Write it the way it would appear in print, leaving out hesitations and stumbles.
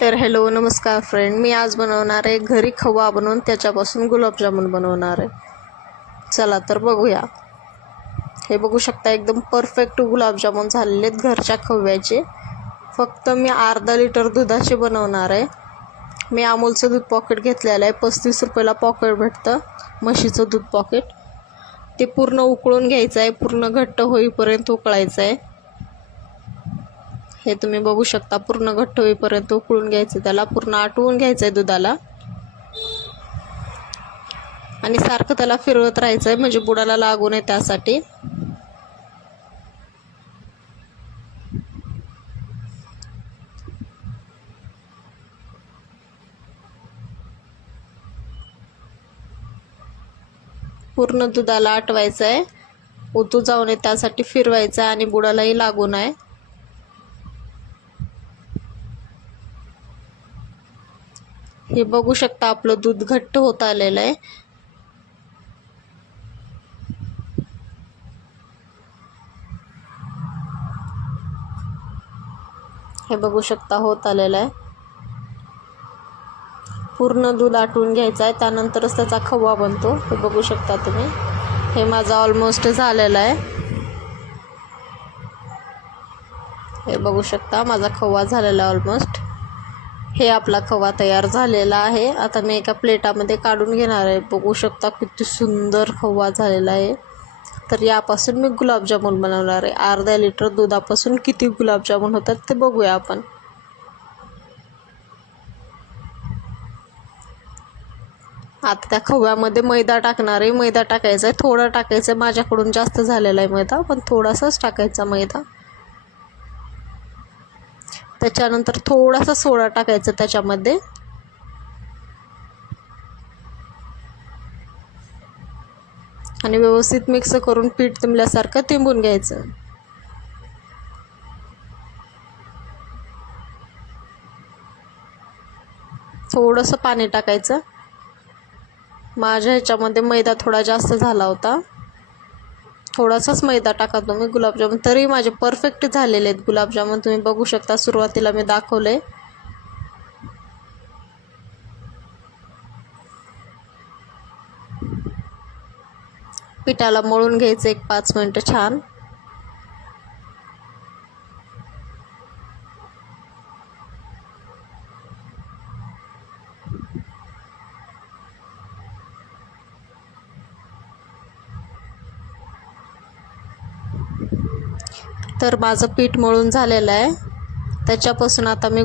तर हॅलो नमस्कार फ्रेंड, मी आज बनवणार आहे घरी खवा बनवून त्याच्यापासून गुलाबजामुन बनवणार आहे. चला तर बघूया. हे बघू शकता, एकदम परफेक्ट गुलाबजामुन झालेले आहेत घरच्या खव्याचे. फक्त मी अर्धा लिटर दुधाचे बनवणार आहे. मी अमूलचं दूध पॉकेट घेतलेलं आहे. 35 रुपयाला पॉकेट भेटतं म्हशीचं दूध पॉकेट. ते पूर्ण उकळून घ्यायचं आहे, पूर्ण घट्ट होईपर्यंत उकळायचं आहे. हे तुम्ही बघू शकता, पूर्ण घट्ट होईपर्यंत उकळून घ्यायचं, त्याला पूर्ण आटवून घ्यायचं आहे दुधाला. आणि सारखं त्याला फिरवत राहायचं आहे म्हणजे बुडाला लागू नये त्यासाठी. पूर्ण दुधाला आटवायचं आहे, ओतू जाऊ नये त्यासाठी फिरवायचं आहे आणि बुडालाही लागू नये. हे बघू शकता, आपलं दूध घट्ट होत आलेलं आहे. हे बघू शकता, होत आलेलं आहे. पूर्ण दूध आटवून घ्यायचं आहे, त्यानंतरच त्याचा खवा बनतो. हे बघू शकता तुम्ही. हे माझं ऑलमोस्ट झालेलं आहे. हे बघू शकता, माझा खवा झालेला आहे ऑलमोस्ट. हे आपला खवा तयार झालेला आहे. आता मी एका प्लेटामध्ये काढून घेणार आहे. बघू शकता किती सुंदर खवा झालेला आहे. तर यापासून मी गुलाबजामुन बनवणार आहे. अर्धा लिटर दुधापासून किती गुलाबजामुन होतात ते बघूया आपण. आता त्या खव्यामध्ये मैदा टाकणार आहे. मैदा टाकायचा आहे, थोडा टाकायचं आहे. माझ्याकडून जास्त झालेला आहे मैदा, पण थोडासाच टाकायचा मैदा. त्याच्यानंतर थोडासा सोडा टाकायचा त्याच्यामध्ये. आणि व्यवस्थित मिक्स करून पीठ तिंबल्यासारखं तिंबून घ्यायचं. थोडंसं पाणी टाकायचं. माझ्या ह्याच्यामध्ये मैदा थोडा जास्त झाला होता, थोडासाच मैदा टाका तुम्ही. गुलाबजामुन तरी माझे परफेक्ट झालेले आहेत गुलाबजामुन. तुम्ही बघू शकता, सुरुवातीला मी दाखवले. पिठाला मळून घ्यायचं 1-5 मिनिटं छान. तर माझं पीठ मळून झालेलं आहे. त्याच्यापासून आता मी